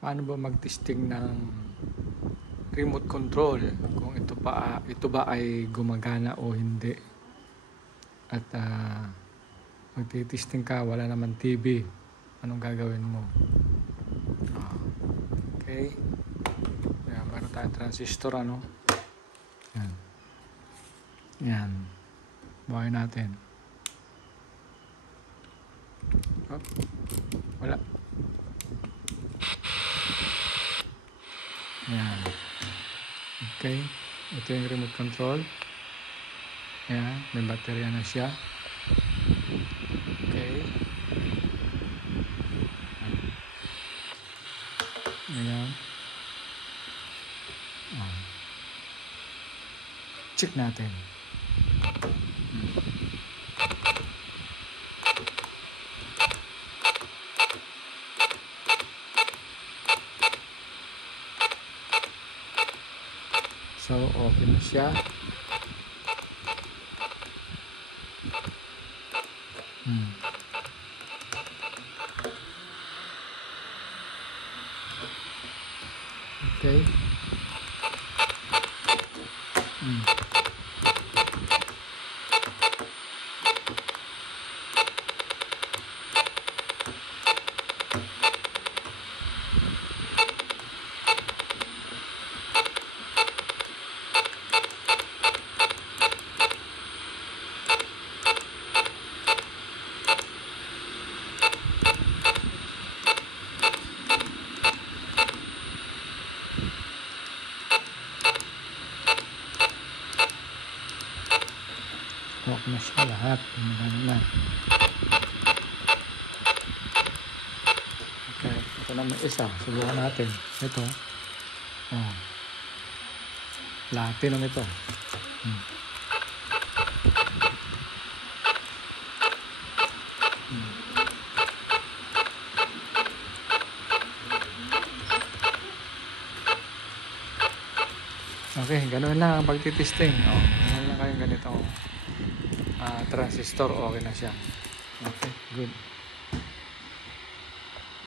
paano ba mag-testing ng remote control kung ito ba ay gumagana o hindi. At magti-testing ka, wala naman TV, anong gagawin mo? Okay, meron tayong transistor, ano? Yan, buhayin natin. Wala. Yan. Okay, ito yung remote control. Yan, may baterya na siya. Okay. Ayan. Check natin. So, okay na siya. Okay. Huwag na siya lahat. Na. Okay, ito naman isa. Subukan natin. Ito. Platinum ito. Okay, ganoon lang ang pagtitesting. Ganoon lang kayong ganito. Transistor, okay na siya. Okay, good.